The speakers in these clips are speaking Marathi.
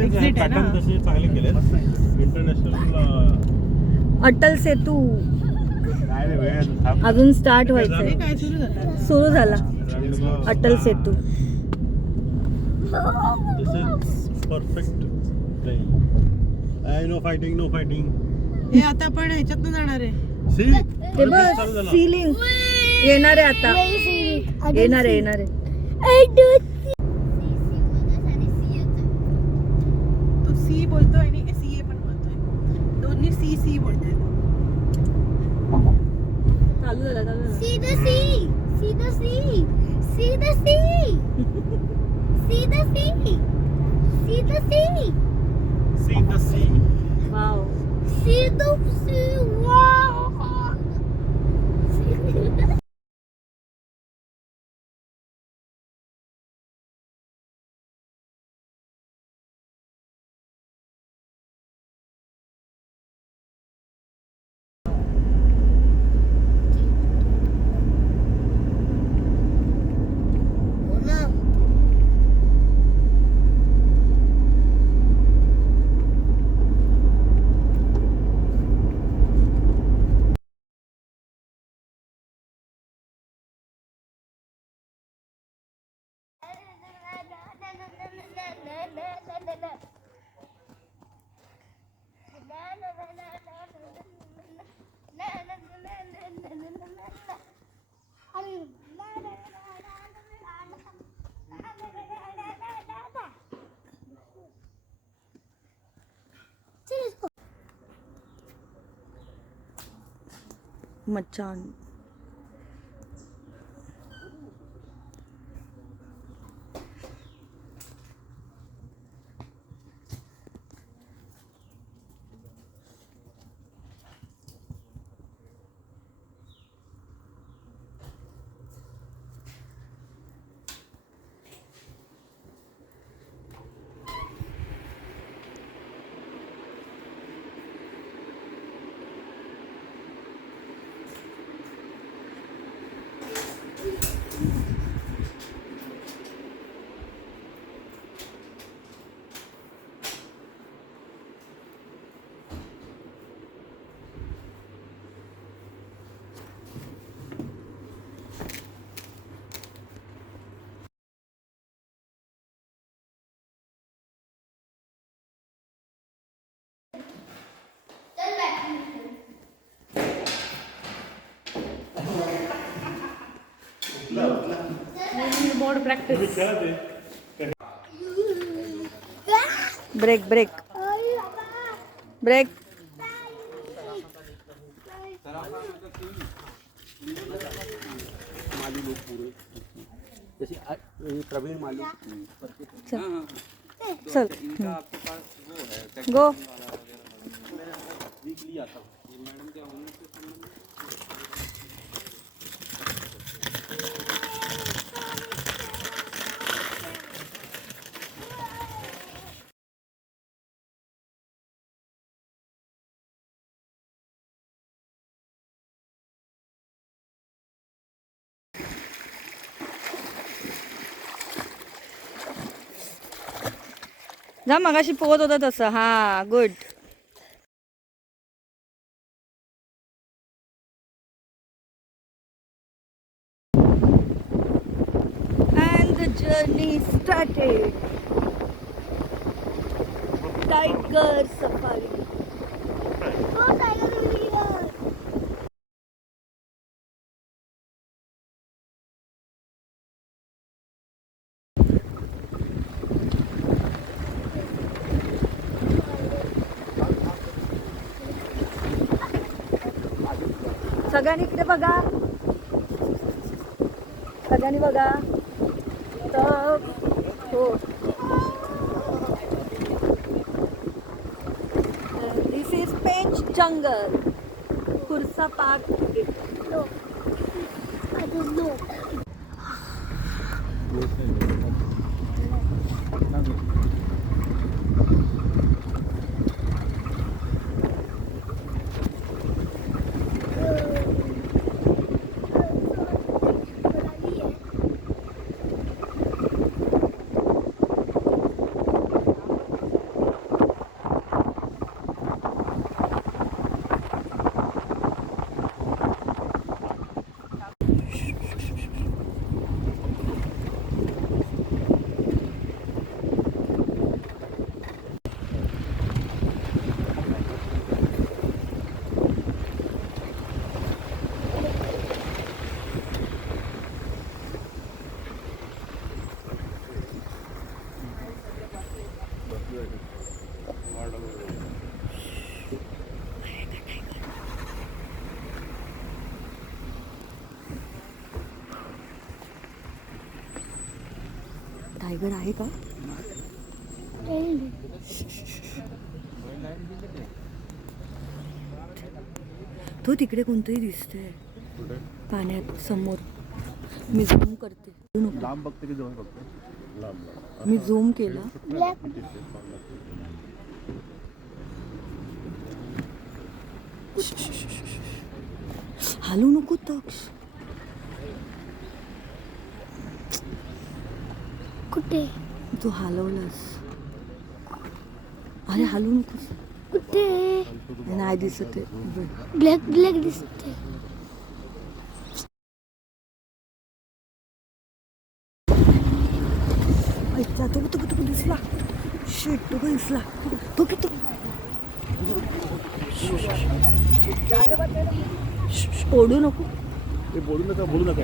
एक्झिट आहे ना. तसे चांगले केले इंटरनॅशनल अटल सेतू अजून स्टार्ट व्हायचंय. काय सुरू झालं? सुरू झाला Atal Setu. Perfect. No fighting no fighting. हे आता आपण ह्याच्यातनं जाणार आहे. सी ते बस सीलिंग येणार आहे आता. येणार आहे येणार आहे. तो सी बोलतोय आणि सी ए पण बोलतोय. दोन्ही सी सी बोलतोय. चालू झाला चालू झाला. See the sea. See the sea. See the sea. See the sea. See the sea. See the sea. Wow. See the sea. Wow. मचान. Board practice. Break break break. Praveen Mali. चल गो. जा मगाशी पोहत होता तसं. हा good. And the journey started. Tiger safari. Go Tiger River. सगळ्यांनी इकडे बघा. सगळ्यांनी बघा. तर हो. This is Pench jungle. Kursa park. No. I don't know. Tiger आहे का? तो तिकडे कोणतरी दिसतोय पाण्यात समोर. मी झूम करते. लांब बघते की जवळ बघते? लांब. मी झूम केला. हालू नको तक्ष. कुठे? तू हलवलास. अरे हालू नकोस. कुठे? नाही दिसत आहे. ब्लॅक ब्लॅक दिसते. तो दिसला. शिट, तो दिसला. तो किती ओढू नको. ते बोलू नका, बोलू नका.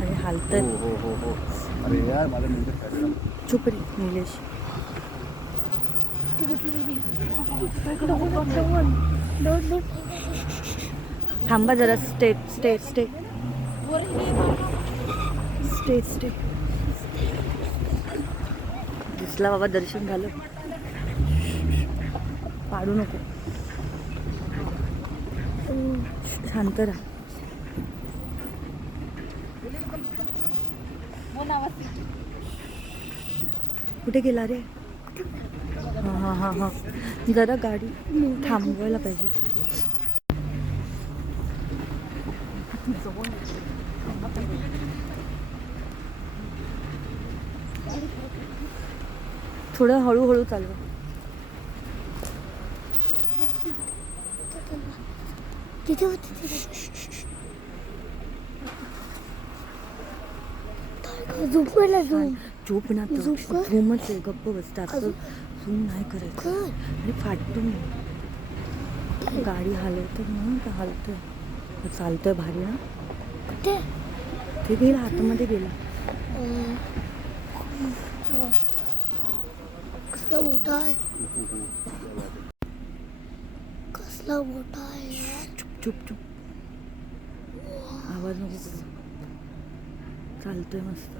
अरे हालतात. हो हो हो. अरे यार माझ्या नंतर चुप रे निलेश. थांबा जरा. Stay stay stay stay stay. दिसला बाबा. दर्शन झालं. पाडू नको. शांत राहा. कुठे गेला रे? हां हां हां. जरा गाडी थांबवायला पाहिजे. थोडं हळूहळू चालवा. तिथे होती. झोपायला झोप. झोप ना. झोमच आहे. गप्प बसते. आता झूम नाही करायचं. आणि फाटतो मी. गाडी हलवते ना. का हलतोय. चालतोय भारी ना. कुठे? ते गेला आतमध्ये गेला. कसला मोठा आहे. कसला मोठा आहे. चुप चुप चुप. आवाज नको करू. चालतोय मस्त.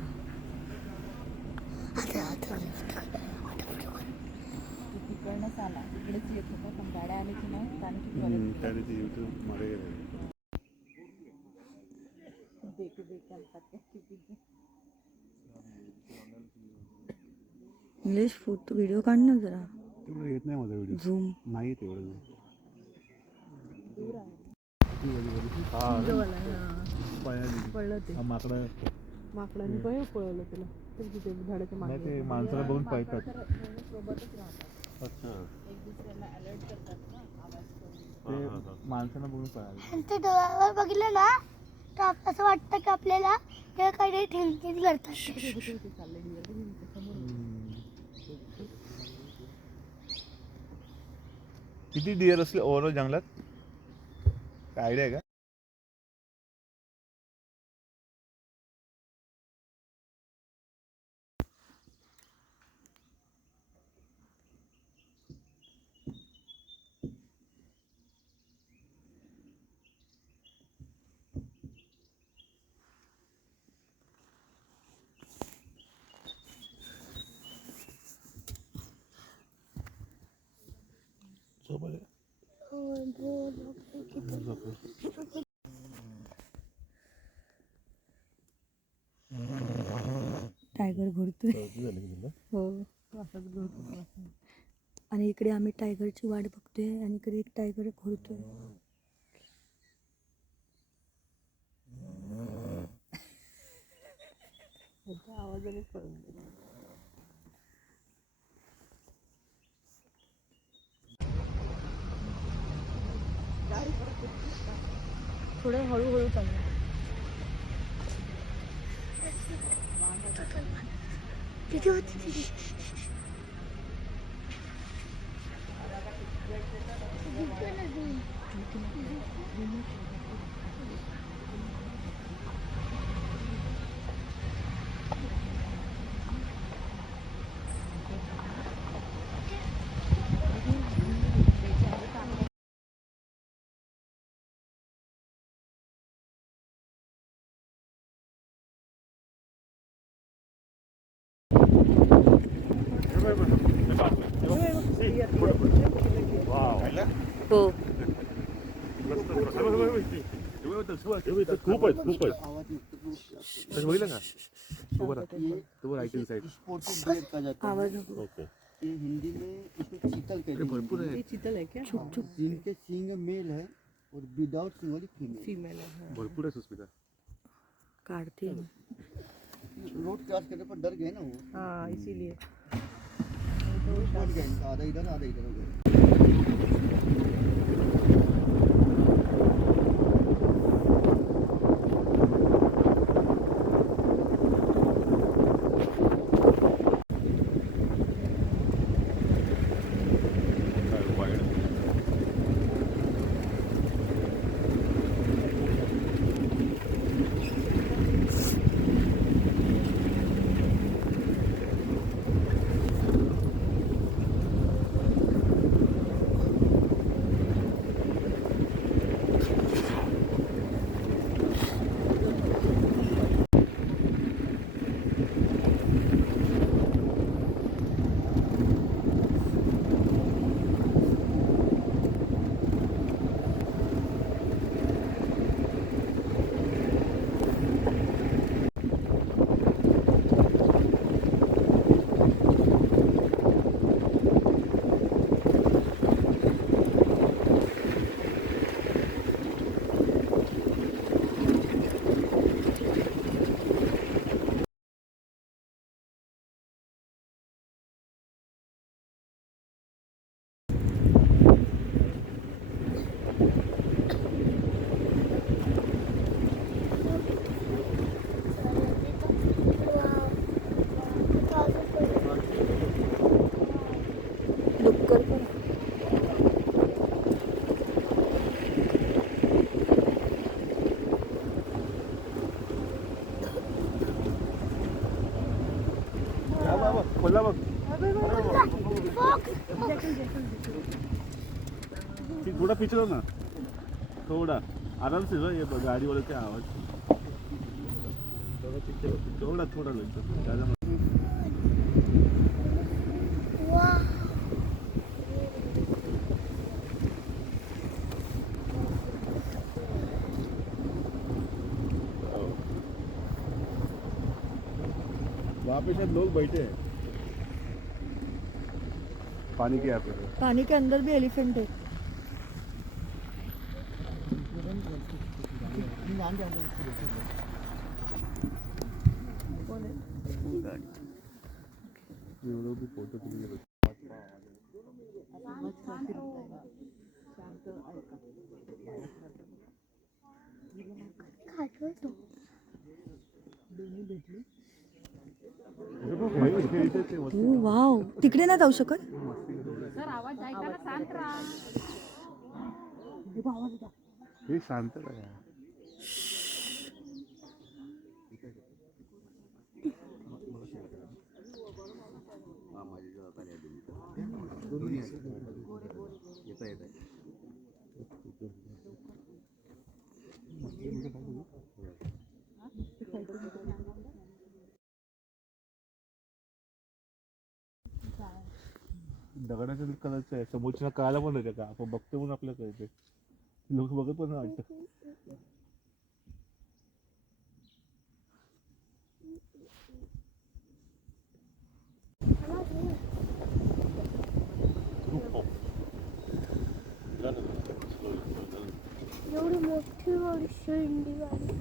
इंग्लिश फोटो व्हिडिओ काढ ना जरा. तेवढं येत नाही माझा व्हिडिओ. झूम नाही तेवढं. पळलं ते. माकडाने पण पळवलं त्याला. तिथे झाडाच्या मागे. ते माणसाला बघून पळतात. अच्छा. ते माणसाला बघून पळाले. त्यांच्या डोळ्यावर बघितलं ना तर असं वाटतं की आपल्याला ते काही ठेंगेच करतात. किती डिअर असले ओव्हरऑल जंगलात? काय आयडिया आहे का? टायगर घोरतोय. हो. आणि इकडे आम्ही टायगरची वाट बघतोय आणि इकडे एक टायगर घोरतोय. आवाजाने पळून गेला. थोडं हळूहळू चाललं. तिथे होती तिथे. हो खूप आहेत खूप आहेत बघितलं का तो बरं राईट साईड आवाज नको. ओके ये हिंदी में इसको चीतल कहते हैं। भरपूर आहे चीतल है क्या? छुप छुप जिनके सींग मेल है और विदाउट सींग वाली फीमेल। फीमेल है. भरपूर आहे सुस्मिता काढते मी. रोड क्रॉस करने पर डर गए ना वो, हाँ इसीलिए. पहुंच गए इनका आधा इधर हो गया। डुक्कर पण खोला बघ थोडा पिछला ना थोडा आराम से ये गाड़ी वाले क्या आवाज थोड़ा थोड़ा ज़्यादा वहाँ पे शायद लोग बैठे हैं पानी के यहाँ पे पानी के अंदर भी एलिफेंट है. ये लोग भी फोटो क्लिक ओ वाव तिकडे नाही जाऊ शकत. हे शांत आहे दगडाच्या कलरचं आहे समोरच्या कळायला पण नाही का आपण बघतो म्हणून आपल्याला कळते लोक बघत पण नाही वाटतं एवढी मोठी गाडी शेंडी गाडी.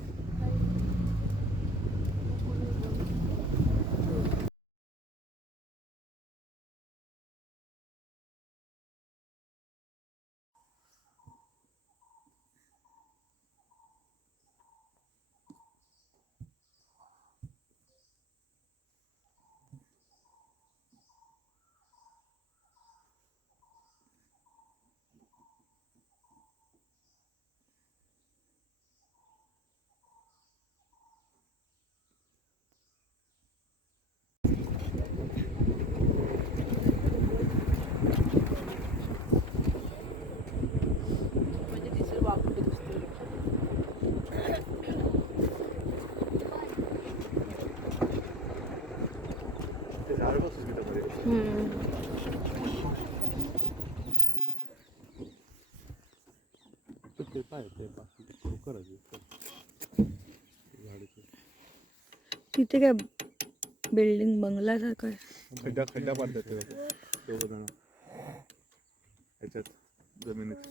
ते पाय ते डोकर झाडीचं तिथे काय बिल्डिंग बंगल्यासारखं आहे. खड्डा पाडतात ते दोघं जण ह्याच्यात जमिनीत.